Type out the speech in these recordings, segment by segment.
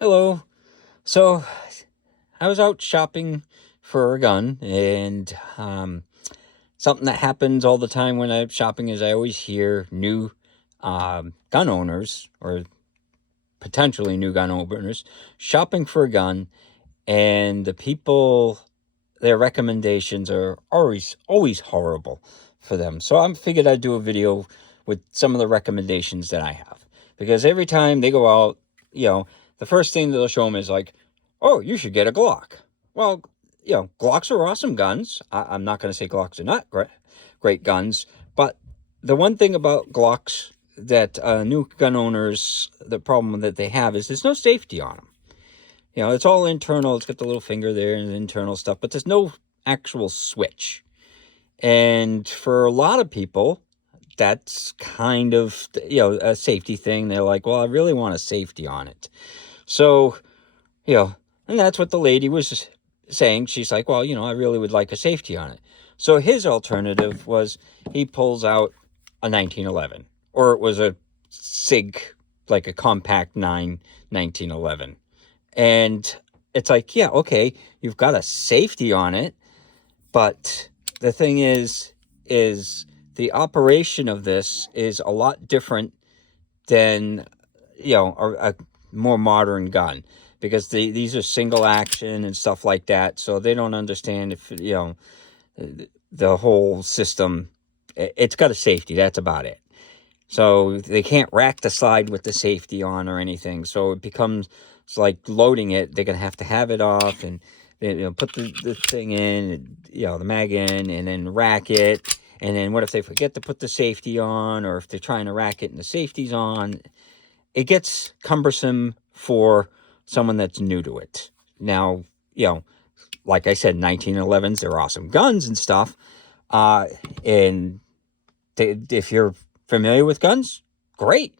Hello. So I was out shopping for a gun, and something that happens all the time when I'm shopping is I always hear new gun owners or potentially new gun owners shopping for a gun, and the people, their recommendations are always horrible for them. So I figured I'd do a video with some of the recommendations that I have, because every time they go out, the first thing they'll show them is like, "Oh, you should get a Glock." Well, Glocks are awesome guns. I'm not going to say Glocks are not great guns, but the one thing about Glocks that new gun owners, the problem that they have is there's no safety on them. It's all internal. It's got the little finger there and internal stuff, but there's no actual switch. And for a lot of people, that's kind of, a safety thing. They're like, well, I really want a safety on it. So, and that's what the lady was saying. She's like, well, I really would like a safety on it. So his alternative was he pulls out a 1911, or it was a SIG, like a compact 1911. And it's like, yeah, okay, you've got a safety on it, but the thing is the operation of this is a lot different than, a more modern gun, because these are single action and stuff like that. So they don't understand if, the whole system, it's got a safety. That's about it. So they can't rack the slide with the safety on or anything. So it becomes, it's like loading it. They're going to have it off and, put the thing in, and, the mag in, and then rack it. And then what if they forget to put the safety on, or if they're trying to rack it and the safety's on? It gets cumbersome for someone that's new to it. Now, like I said, 1911s, they're awesome guns and stuff. And if you're familiar with guns, great.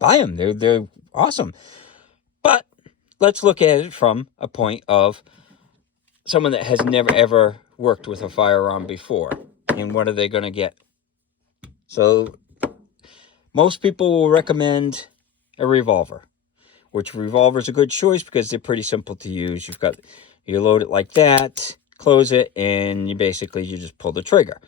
Buy them. They're awesome. But let's look at it from a point of someone that has never ever worked with a firearm before. And what are they going to get? So most people will recommend a revolver, which revolver is a good choice because they're pretty simple to use. You load it like that, close it, and you just pull the trigger.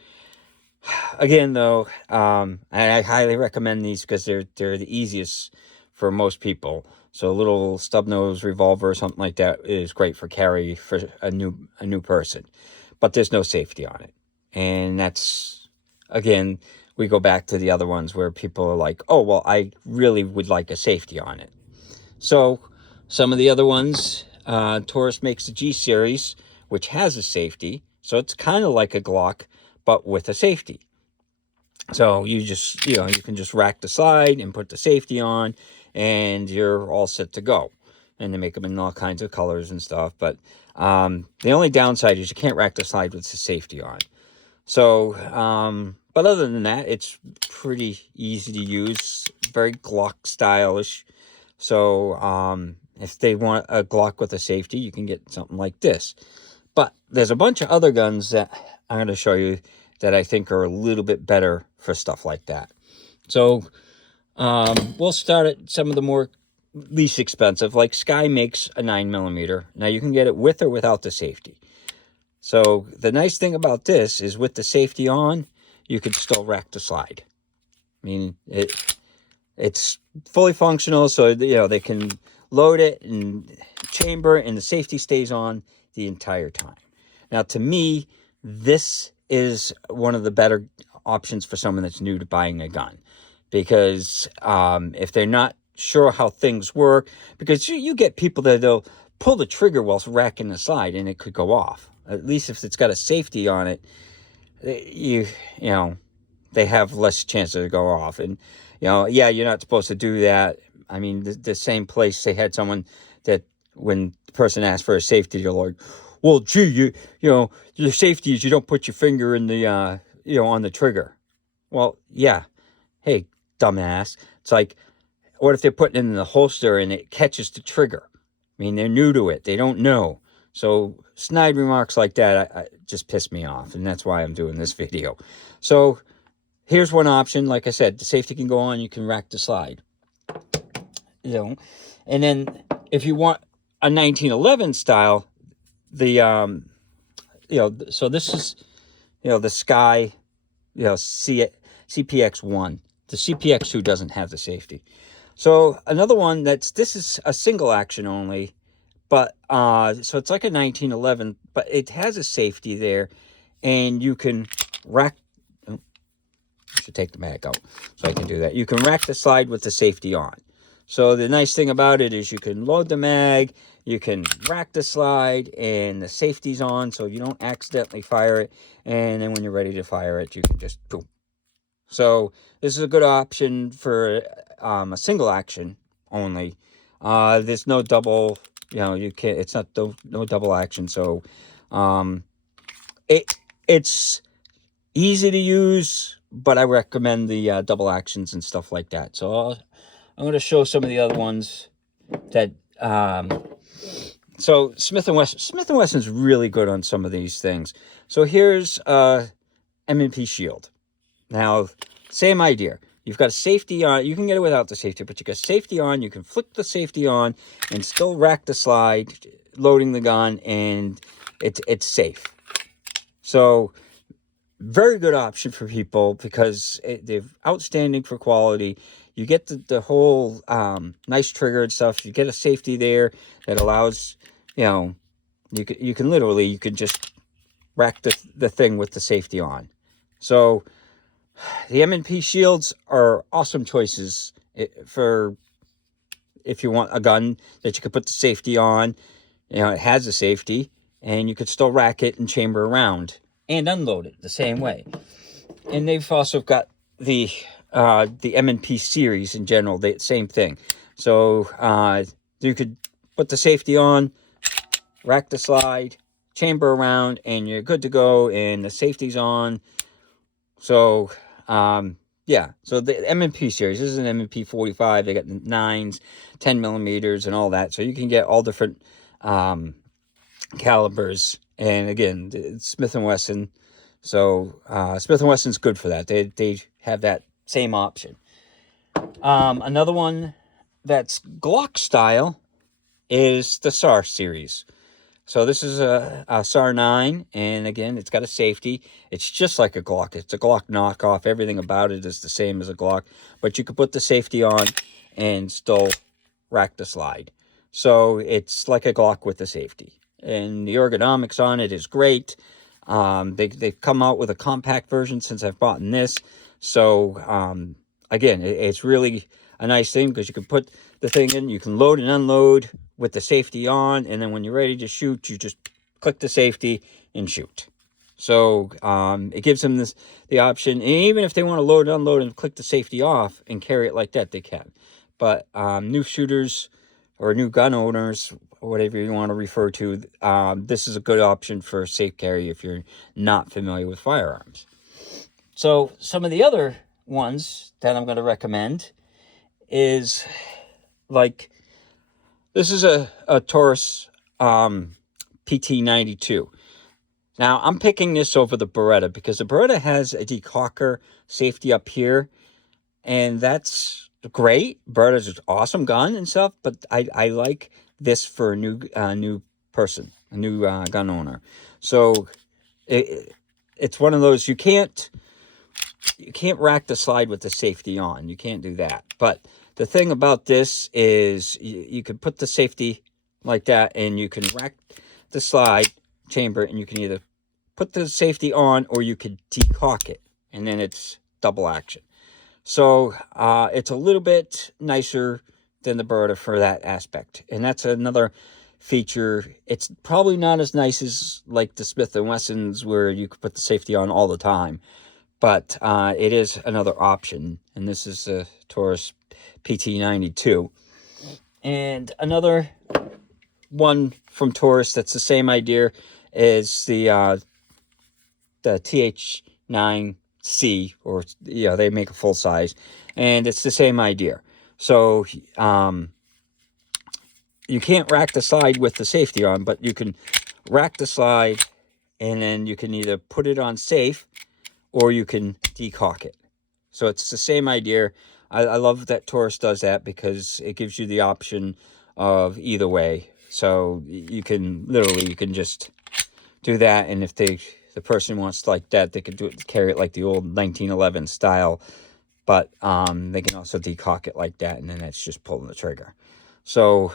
Again, though, I highly recommend these because they're the easiest for most people. So a little stub nose revolver or something like that is great for carry for a new person, but there's no safety on it, and that's, again, we go back to the other ones where people are like, oh well, I really would like a safety on it. So some of the other ones, Taurus makes the G series, which has a safety, so it's kind of like a Glock but with a safety. So you just, you can just rack the slide and put the safety on, and you're all set to go. And they make them in all kinds of colors and stuff. But the only downside is you can't rack the slide with the safety on. So, but other than that, it's pretty easy to use, very Glock stylish. So if they want a Glock with a safety, you can get something like this. But there's a bunch of other guns that I'm going to show you that I think are a little bit better for stuff like that. So we'll start at some of the more least expensive. Like Sky makes a 9mm. Now you can get it with or without the safety. So the nice thing about this is with the safety on, you can still rack the slide. I mean, it's fully functional, so they can load it and chamber, and the safety stays on the entire time. Now, to me, this is one of the better options for someone that's new to buying a gun, because if they're not sure how things work, because you get people that they'll pull the trigger while racking the slide and it could go off. At least if it's got a safety on it, you know they have less chance to go off. And yeah, you're not supposed to do that. I mean, the same place, they had someone that when the person asked for a safety, you're like, well, gee, your safety is you don't put your finger in the on the trigger. Well, yeah. Hey, dumbass. It's like, what if they're putting it in the holster and it catches the trigger? I mean, they're new to it. They don't know. So snide remarks like that I just piss me off, and that's why I'm doing this video. So here's one option. Like I said, the safety can go on. You can rack the slide. you know. And then if you want a 1911 style, the so this is, the Sky, CPX1. The CPX2 doesn't have the safety. So another one this is a single action only, but so it's like a 1911, but it has a safety there, and you can rack. Oh, I should take the mag out so I can do that. You can rack the slide with the safety on. So the nice thing about it is you can load the mag, you can rack the slide, and the safety's on, so you don't accidentally fire it. And then when you're ready to fire it, you can just boom. So this is a good option for a single action only. There's no double, you can't. It's not no double action. So it's easy to use, but I recommend the double actions and stuff like that. So I'm going to show some of the other ones that. So Smith and Wesson's really good on some of these things. So here's M&P Shield. Now, same idea. You've got a safety on. You can get it without the safety, but you got safety on. You can flick the safety on and still rack the slide, loading the gun, and it's safe. So, very good option for people because they're outstanding for quality. You get the whole nice trigger and stuff. You get a safety there that allows, you can literally, you can just rack the thing with the safety on. So the M&P Shields are awesome choices for if you want a gun that you could put the safety on. It has a safety, and you could still rack it and chamber around and unload it the same way. And they've also got the M&P series in general, the same thing. So you could put the safety on, rack the slide, chamber around, and you're good to go, and the safety's on. So so the M&P series, this is an M&P 45. They got the 9s, 10 millimeters, and all that. So you can get all different calibers. And again, it's Smith & Wesson. So Smith & Wesson's good for that. They have that same option. Another one that's Glock style is the SAR series. So this is a SAR 9, and again, it's got a safety. It's just like a Glock. It's a Glock knockoff. Everything about it is the same as a Glock, but you can put the safety on and still rack the slide. So it's like a Glock with the safety. And the ergonomics on it is great. They've come out with a compact version since I've bought this. So again, it's really a nice thing because you can put the thing in, you can load and unload with the safety on, and then when you're ready to shoot, you just click the safety and shoot. So it gives them the option, and even if they want to load and unload and click the safety off and carry it like that, they can. But new shooters or new gun owners, whatever you want to refer to, this is a good option for safe carry if you're not familiar with firearms. So some of the other ones that I'm going to recommend is like, this is a Taurus PT92. Now, I'm picking this over the Beretta because the Beretta has a decocker safety up here, and that's great. Beretta's an awesome gun and stuff, but I like this for a new person, a new gun owner. So it's one of those, you can't rack the slide with the safety on. You can't do that. But the thing about this is you can put the safety like that, and you can rack the slide chamber, and you can either put the safety on or you could decock it, and then it's double action. So it's a little bit nicer than the Beretta for that aspect. And that's another feature. It's probably not as nice as like the Smith & Wessons where you could put the safety on all the time. But it is another option. And this is a Taurus PT92. And another one from Taurus that's the same idea is the TH9C, or they make a full size, and it's the same idea. So you can't rack the slide with the safety on, but you can rack the slide, and then you can either put it on safe or you can decock it. So it's the same idea. I love that Taurus does that because it gives you the option of either way. So you can literally, you can just do that, and if the person wants like that, they could carry it like the old 1911 style, but they can also decock it like that, and then it's just pulling the trigger. So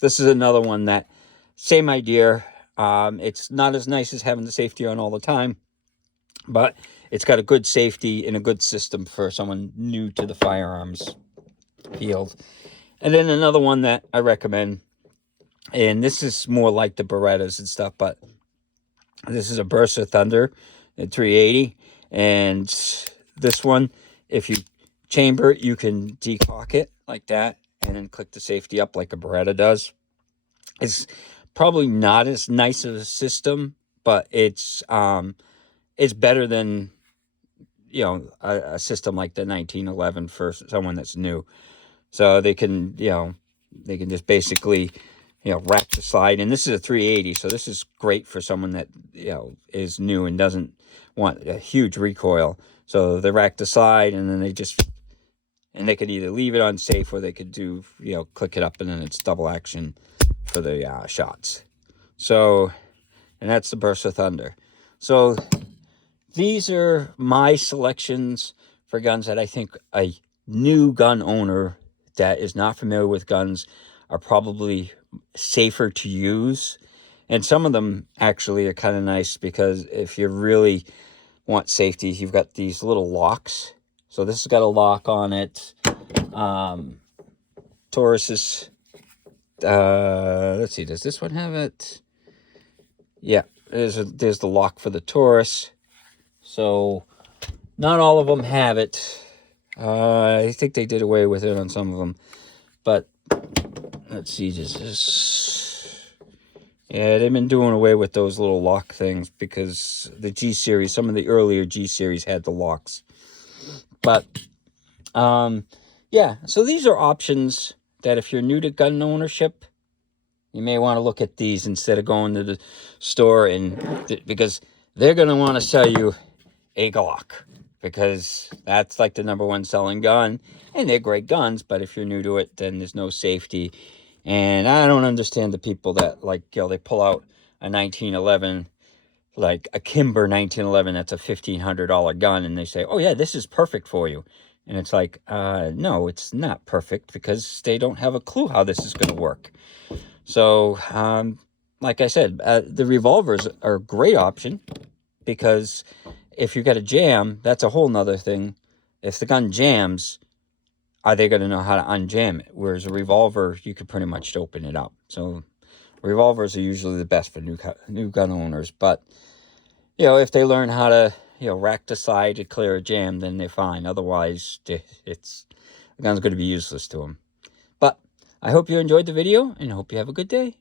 this is another one that, same idea. It's not as nice as having the safety on all the time, but it's got a good safety and a good system for someone new to the firearms field. And then another one that I recommend, and this is more like the Berettas and stuff, but this is a Burst of Thunder at 380. And this one, if you chamber it, you can decock it like that and then click the safety up like a Beretta does. It's probably not as nice of a system, but it's better than, you know, a system like the 1911 for someone that's new. So they can, you know, they can just basically, you know, rack the slide. And this is a 380, so this is great for someone that, you know, is new and doesn't want a huge recoil. So they rack the slide, and then they just, and they could either leave it unsafe, or they could do, you know, click it up, and then it's double action for the shots. So, and that's the Burst of Thunder. So these are my selections for guns that I think a new gun owner that is not familiar with guns are probably safer to use. And some of them actually are kind of nice, because if you really want safety, you've got these little locks. So this has got a lock on it. Taurus is, let's see, does this one have it? Yeah, there's the lock for the Taurus. So not all of them have it. I think they did away with it on some of them. But let's see, yeah, they've been doing away with those little lock things, because the G series, some of the earlier G series had the locks. But yeah, so these are options that if you're new to gun ownership, you may want to look at these instead of going to the store, and because they're going to want to sell you a Glock, because that's like the #1 selling gun, and they're great guns. But if you're new to it, then there's no safety. And I don't understand the people that, like, you know, they pull out a 1911, like a Kimber 1911, that's a $1,500 gun, and they say, oh yeah, this is perfect for you. And it's like, no, it's not perfect, because they don't have a clue how this is going to work. So like I said, the revolvers are a great option, because if you got a jam, that's a whole nother thing. If the gun jams, are they going to know how to unjam it? Whereas a revolver, you could pretty much open it up. So revolvers are usually the best for new gun owners. But, you know, if they learn how to, you know, rack the side to clear a jam, then they're fine. Otherwise, the gun's going to be useless to them. But I hope you enjoyed the video, and I hope you have a good day.